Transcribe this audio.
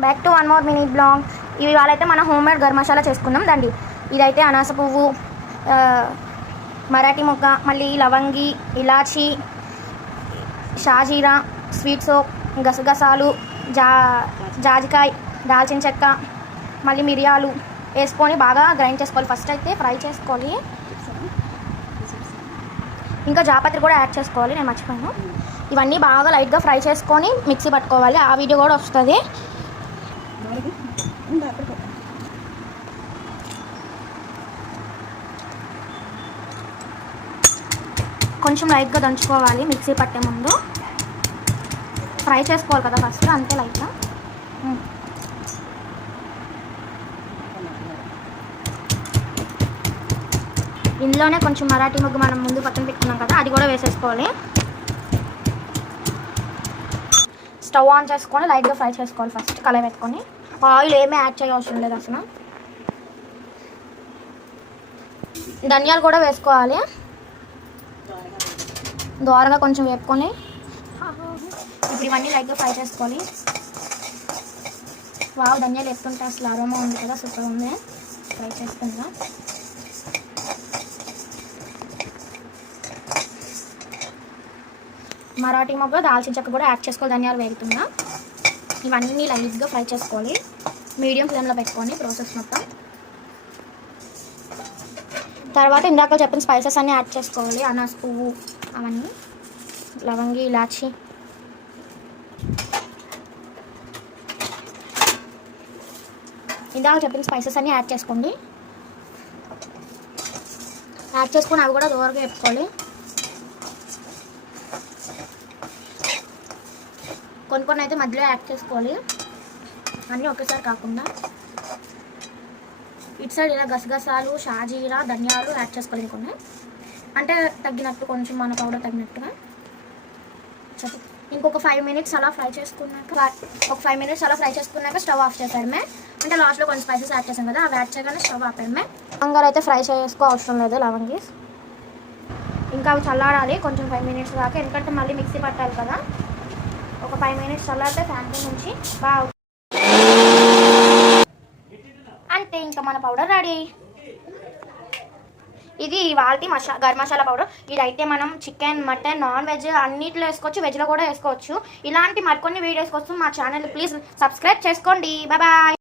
Back to one more mini blog. ఇవాళ అయితే మన హోమ్ మేడ్ గరం మసాలా చేసుకుందాం దండి. ఇదైతే అనాస పువ్వు, మరాఠీ మొగ్గ, మళ్ళీ లవంగి, ఇలాచి, షాజీరా, స్వీట్ సోప్, గసగసాలు, జాజికాయ, దాల్చిన చెక్క, మళ్ళీ మిరియాలు వేసుకొని బాగా గ్రైండ్ చేసుకోవాలి. ఫస్ట్ అయితే ఫ్రై చేసుకోవాలి. ఇంకా జాపత్రి కూడా యాడ్ చేసుకోవాలి, నేను మర్చిపోయాను. ఇవన్నీ బాగా లైట్గా ఫ్రై చేసుకొని మిక్సీ పట్టుకోవాలి. ఆ వీడియో కూడా వస్తుంది. కొంచెం లైట్గా దంచుకోవాలి. మిక్సీ పట్టే ముందు ఫ్రై చేసుకోవాలి కదా ఫస్ట్, అంతే లైట్గా. ఇందులోనే కొంచెం మరాఠీ మొగ్గు మనం ముందు పక్కన పెట్టుకున్నాం కదా, అది కూడా వేసేసుకోవాలి. స్టవ్ ఆన్ చేసుకొని లైట్గా ఫ్రై చేసుకోవాలి. ఫస్ట్ కలర్ పెట్టుకొని ఆయిల్ ఏమీ యాడ్ చేయవసరం లేదు అసలు. ధనియాలు కూడా వేసుకోవాలి. దోరగా కొంచెం వేపుకొని ఇప్పుడు ఇవన్నీ లైట్గా ఫ్రై చేసుకోవాలి. వావ్, ధనియాలు వేపుకుంటే అసలు అరోమా ఉంది కదా, సూపర్ ఉంది. ఫ్రై చేసుకుందాం. మరాఠీ మొగ్గ, దాల్చిన చెక్క కూడా యాడ్ చేసుకోవాలి. ధనియాలు వేగుతుందా. ఇవన్నీ లైట్గా ఫ్రై చేసుకోవాలి. మీడియం ఫ్లేమ్లో పెట్టుకొని ప్రాసెస్ మొత్తం. తర్వాత ఇందాక చెప్పిన స్పైసెస్ అన్నీ యాడ్ చేసుకోవాలి. అనాస పువ్వు, అవన్నీ, లవంగి, ఇలాచి, ఇందాక చెప్పిన స్పైసెస్ అన్నీ యాడ్ చేసుకోండి. యాడ్ చేసుకొని అవి కూడా దూరంగా వేపుకోవాలి. కొన్ని అయితే మధ్యలో యాడ్ చేసుకోవాలి, అన్నీ ఒకేసారి కాకుండా. ఇటు సైడ్ ఇలా గసగసాలు, షాజీరా, ధనియాలు యాడ్ చేసుకోవాలి. కొన్ని అంటే తగ్గినట్టు, కొంచెం మన పౌడర్ తగ్గినట్టుగా. ఇంకొక 5 మినిట్స్ అలా ఫ్రై చేసుకున్నాక స్టవ్ ఆఫ్ చేసేయడమే. అంటే లాస్ట్లో కొన్ని స్పైసెస్ యాడ్ చేసాం కదా, అవి యాడ్ చేయగానే స్టవ్ ఆపేయడమే. లవంగారు అయితే ఫ్రై చేసుకో అవసరం లేదు, లవంగి. ఇంకా అవి చల్లారాలి కొంచెం 5 మినిట్స్ దాకా, ఎందుకంటే మళ్ళీ మిక్సీ పట్టాలి కదా. ఒక 5 మినిట్స్ చల్లారితే ఫ్యాన్ నుంచి బాగా అంతే, ఇంకా మన పౌడర్ రెడీ. ఇది వాల్టీ గరం మసాలా పౌడర్. ఇదైతే మనం చికెన్, మటన్, నాన్ వెజ్ అన్నిట్లో వేసుకోవచ్చు, వెజ్లో కూడా వేసుకోవచ్చు. ఇలాంటి మరికొన్ని వీడియోస్ కోసం మా ఛానల్ ప్లీజ్ సబ్స్క్రైబ్ చేసుకోండి. Bye bye.